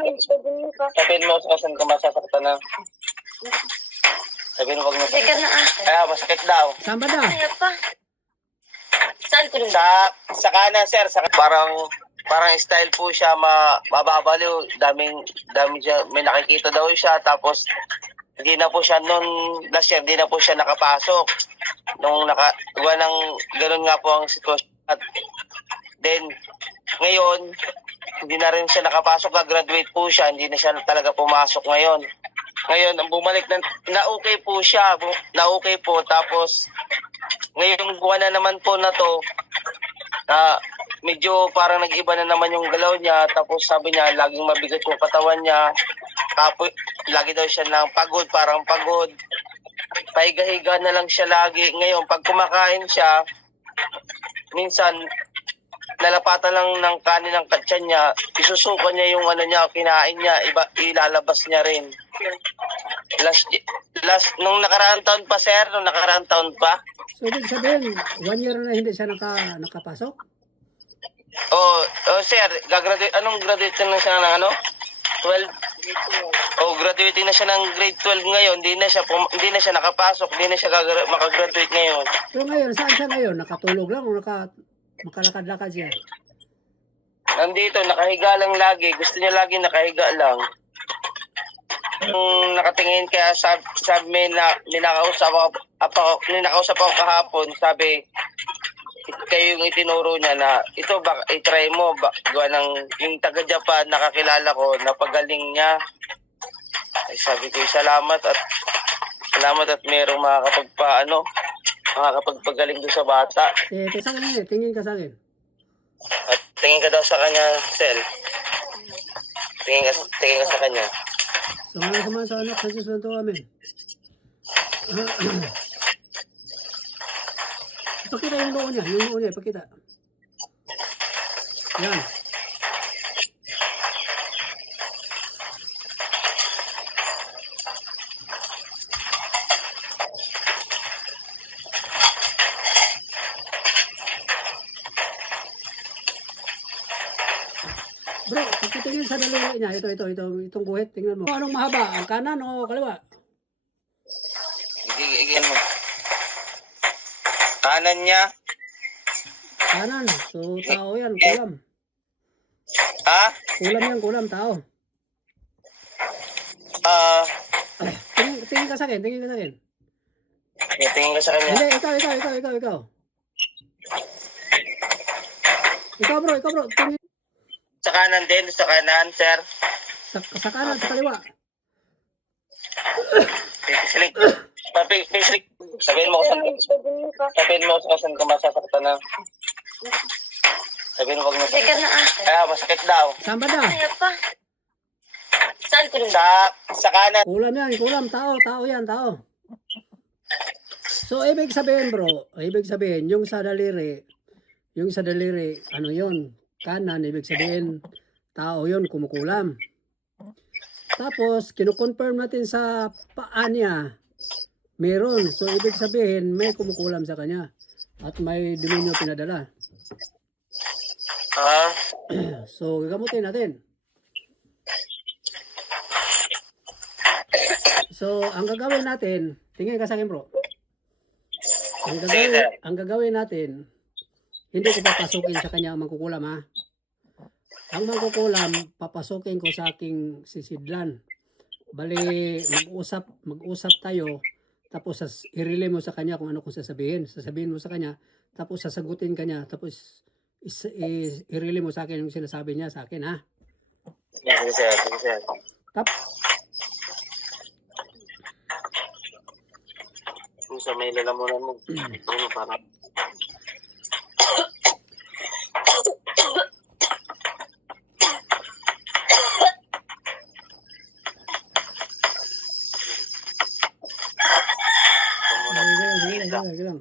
Sabihin mo kung saan ka masasaktan na. Sabihin mo wag na. Teka na ah. Kaya masakit daw. Saan ba daw? Kaya pa. Saan ko rin? Sa kanan sir, parang style po siya mababaliw. Dami siya, may nakikita daw siya. Tapos hindi na po siya noon last year, hindi na po siya nakapasok. Nung gawa ng ganun nga po ang sitwasyon. At then ngayon hindi na rin siya nakapasok, graduate po siya, hindi na siya talaga pumasok ngayon. Ngayon ang bumalik na okay po siya, na-okay po. Tapos ngayong buwan na naman po na to, medyo parang nag-iba na naman yung galaw niya. Tapos sabi niya, laging mabigat yung katawan niya. Tapos lagi daw siya ng pagod, parang pagod. Pahiga-higa na lang siya lagi. Ngayon, pag kumakain siya, minsan, lalapatan lang ng kanin ng katsan niya, isusuka niya yung ano niya, kinain niya, ilalabas niya rin. Last, nung nakaraang taon pa, sir, So, ibig sabihin, 1 year na hindi siya nakapasok? Oh, sir, anong graduate na siya ng ano? 12? Oh, graduating na siya ng grade 12 ngayon, hindi na siya nakapasok, hindi na siya makagraduate ngayon. Pero ngayon, saan siya ngayon? Nakatulog lang o makalakad-lakad siya? Nandito, nakahiga lang lagi. Gusto niya lagi nakahiga lang. Nung nakatingin kaya sabi may nakausap ako kahapon, sabi, kayo yung itinuro niya na ito i-try mo gawa ng yung taga Japan nakakilala ko, napagaling niya. Ay, sabi ko salamat at merong makakapagpagaling doon sa bata. Tingin ka sa akin. At tingin ka daw sa kanya, Sel. Tingin ka sa kanya. Sama-sama sa anak, sa Diyos ng tuwa, amen. Ipakita yung noo niya, ipakita. Yan. Bro, pagkatingin sa daliri niya, itong guhit, tingnan mo. Anong mahaba? Ang kanan o kaliwa? Igigin mo. Kanan niya. Kanan. So, tao yan, kulam. Ha? Kulam, tao. Tingin ka sa akin. Tingin ka sa kanya. Hindi, ikaw. Ikaw bro, tingin. Sa kanan din, sir. Sa kanan, sa kaliwa. Pislik. Sabihin mo kung saan ka masasaktan na. Sabihin mo wag na. Teka na ah. Kaya masakit daw. Saan ba daw? Kaya pa. Saan ko rin? Sa kanan. Kulam, tao yan. So, ibig sabihin bro, yung sa daliri, ano yun? Kanan, ibig sabihin, tao yun, kumukulam. Tapos, kinukonfirm natin sa paa niya, meron. So, ibig sabihin, may kumukulam sa kanya. At may demonyo pinadala. So, gagamutin natin. So, ang gagawin natin, tingin ka sa akin bro. Ang gagawin natin, hindi ko papasukin sa kanya ang mangkukulam ha. Ang mangkukulam, papasukin ko sa aking sisidlan. Bali, mag-usap tayo, tapos i-relay mo sa kanya kung ano kung sasabihin. Sasabihin mo sa kanya, tapos sasagutin kanya, tapos i-relay mo sa akin yung sinasabi niya sa akin ha. Sige sir. Kung sa may lalamunan mo, para Sige lang.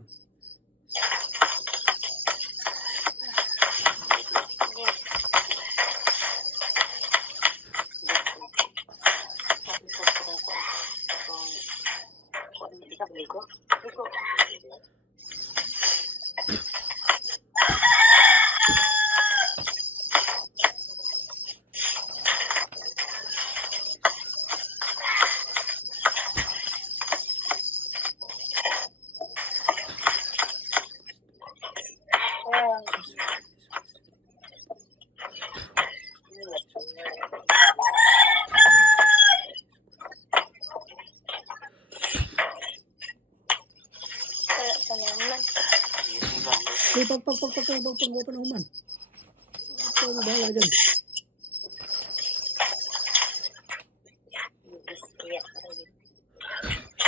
Pag mo man. Ikaw mo bahala dyan.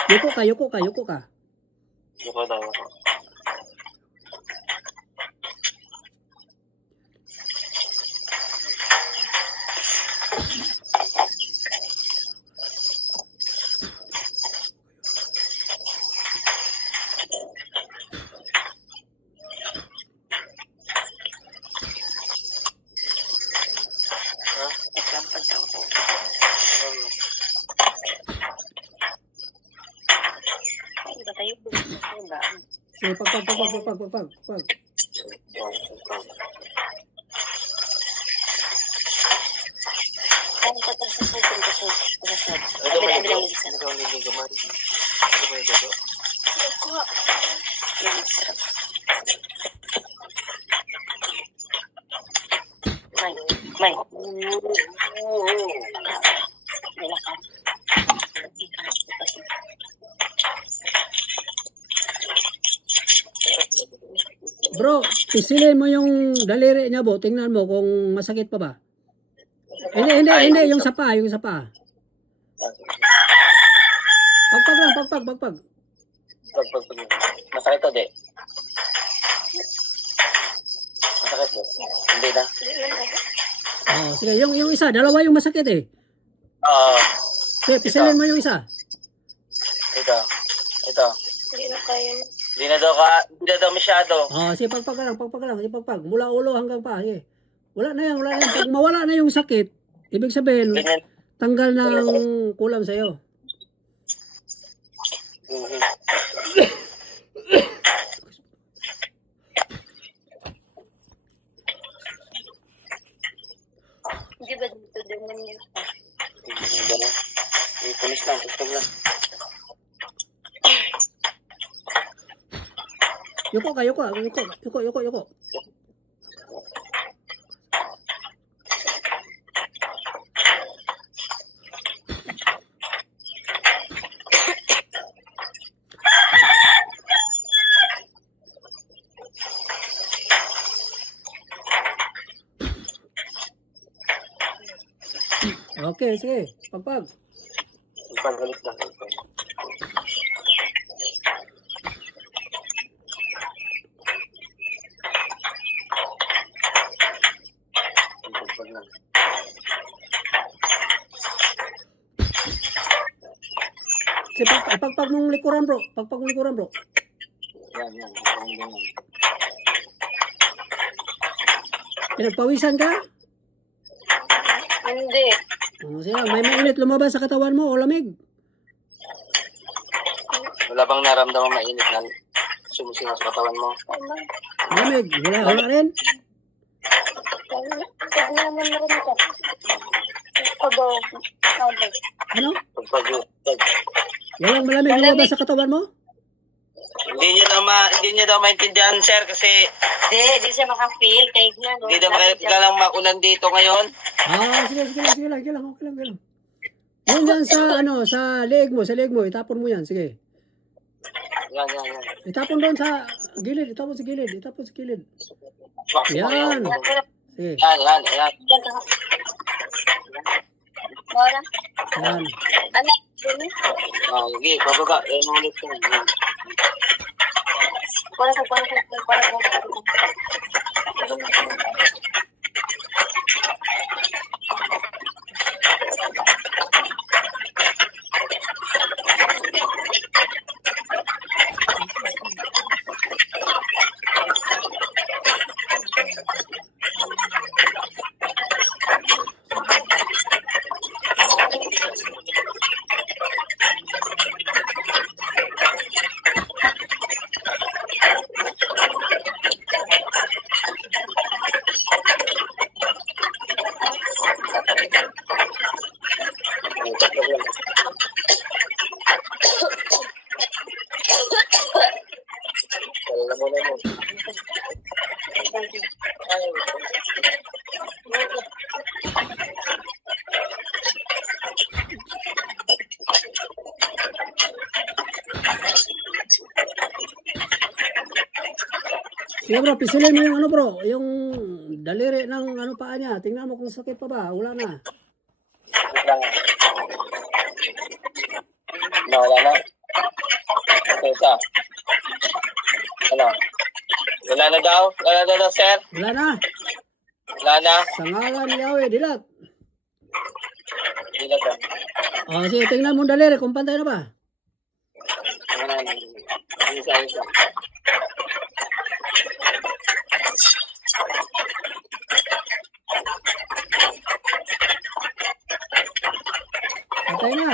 Yuko ka. Yuko daw ako. Sige, pag. Ito may ligaman. Ito may ligaman. May. Bro, pisilin mo yung daliri niya, bo. Tingnan mo kung masakit pa ba. Hindi, yung sapa. Pagpag lang. Pag. Masakit to, de. Masakit mo. Hindi na. Oh, sige, yung isa, dalawa yung masakit eh. Sige, pisilin mo yung isa. Ito. Hindi na kaya. Hindi na daw masyado. Oh, sige, pagpag lang. Sige, pagpag. Mula ulo hanggang paa. Sige. Wala na yan. Pag mawala na yung sakit, ibig sabihin, Ganyan. tanggal na ang kulam sa'yo. Hindi ba dito din mo niya? Pulis lang, pagpag lang. Yuko. Okay, sige. Pagpag. Pagpalit lang. Sige, pagpag mong likuran, bro. Yan. Pinagpawisan ka? Hindi. Sige, may mainit lumabas sa katawan mo o lamig? Wala bang naramdaman mainit na sumusingaw sa katawan mo? Lamig. Wala rin? Pag naman na rin ito. Ano? Pag Walang malamig lumabas sa katawan mo? hindi niya daw maintindihan, sir, kasi Hindi siya makafeel. Kahit na, no? hindi daw makailang makulan dito ngayon. Sige lang. Okay lang. Yun dyan sa leeg mo, itapon mo yan, sige. Yan. Itapon doon sa gilid, itapon sa gilid. Yan. Sige, Yan. Mora? yan. Ano? Sige, pababa. Ulit ko. Para sa Sige bro, pisilin mo yung ano bro, yung daliri ng ano paa niya. Tingnan mo kung sakit pa ba. Wala na. Wait lang. Wala na. Ito. Ano? Wala na daw? Wala na daw, sir? Wala na. Wala na? Sa ngalan ni Yahweh, dilat. Hindi na daw. O sige, tingnan mo yung daliri kung pantay na ba. Wala na. Isa. Pantay na.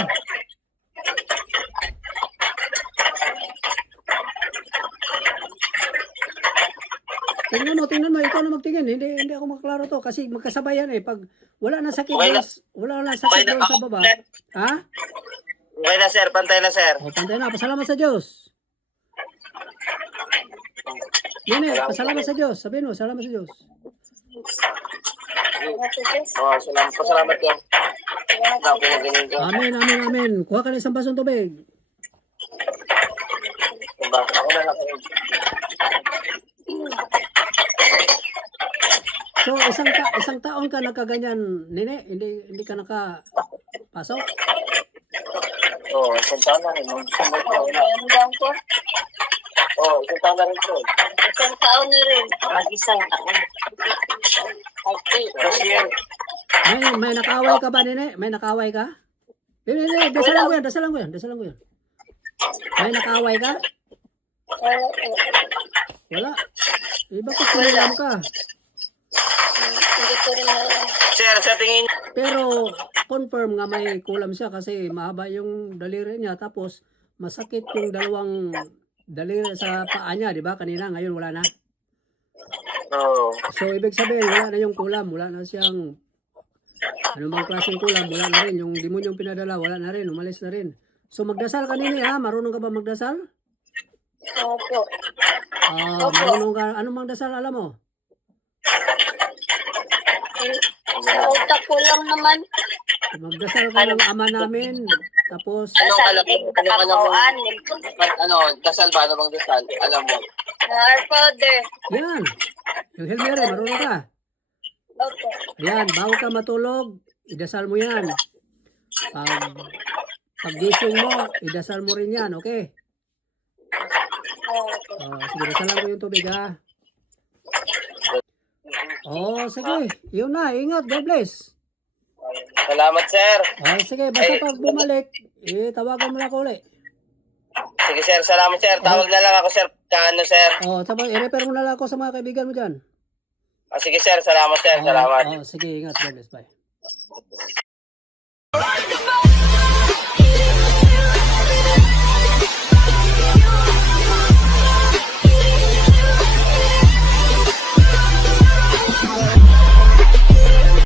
Tingnan mo, ikaw na magtingin. Hindi ako maklaro to kasi magkasabayan eh. Pag wala na sakit Okay na. wala na sakit Okay na. doon sa baba. Ha? Okay na, sir. Pantay na, sir. O, pantay na. Pasalamat sa Diyos. Nene, pasalamat sa Diyos. Sabihin mo, salamat sa Diyos. Pasalamat ko. Napinagaling ko. Amen, amen, amen. Kuha ka na isang basong tubig. Diba? Ako na lang. So, isang taon ka nakaganyan, Nene? Hindi ka nakapasok? Oo, isang taon na rin. Meron daw ko. Oo, isang taon na rin po. Isang taon na rin. Mag-isang taon. Okay. Kasi yan. May nakaway ka ba, Nene? May nakaway ka? Hindi, dasalan ko yan. May nakaway ka? Wala po. Wala. Bakit kinilam ka? Hindi ko rin alam. Sir, sa tingin Pero confirm nga may kulam siya kasi mahaba yung daliri niya tapos masakit yung dalawang daliri sa paa niya, di ba? Kanina, ngayon wala na. Oo. So ibig sabihin wala na yung kulam, wala na siyang ano bang klaseng kulam, wala na rin. Yung demonyong pinadala, wala na rin, umalis na rin. So magdasal ka nini ha? Marunong ka ba magdasal? Opo. Marunong ka, anong magdasal alam mo? Sa utak ko lang naman. Magdasal ka ng ama namin, tapos Anong alam mo? Kapauan. Ano, dasal ba? Ano bang dasal? Alam mo? Our Father. yan, yung Hail Mary, marunong ka. Opo. Ayan, bago ka matulog, idasal mo yan. Pag-gising mo, idasal mo rin yan, okay? Opo. Sige, dasalan mo yung tubig ha. Sige, yun na, ingat, God bless. Salamat, sir. Sige, basta pag bumalik, tawagan mo na ako ulit. Sige, sir. Salamat, sir. Tawag na lang ako, sir. Ano, sir? Tapos i-refer mo na lang ako sa mga kaibigan mo dyan. Sige, sir. Salamat, sir. Salamat. Sige, ingat, God bless, bye.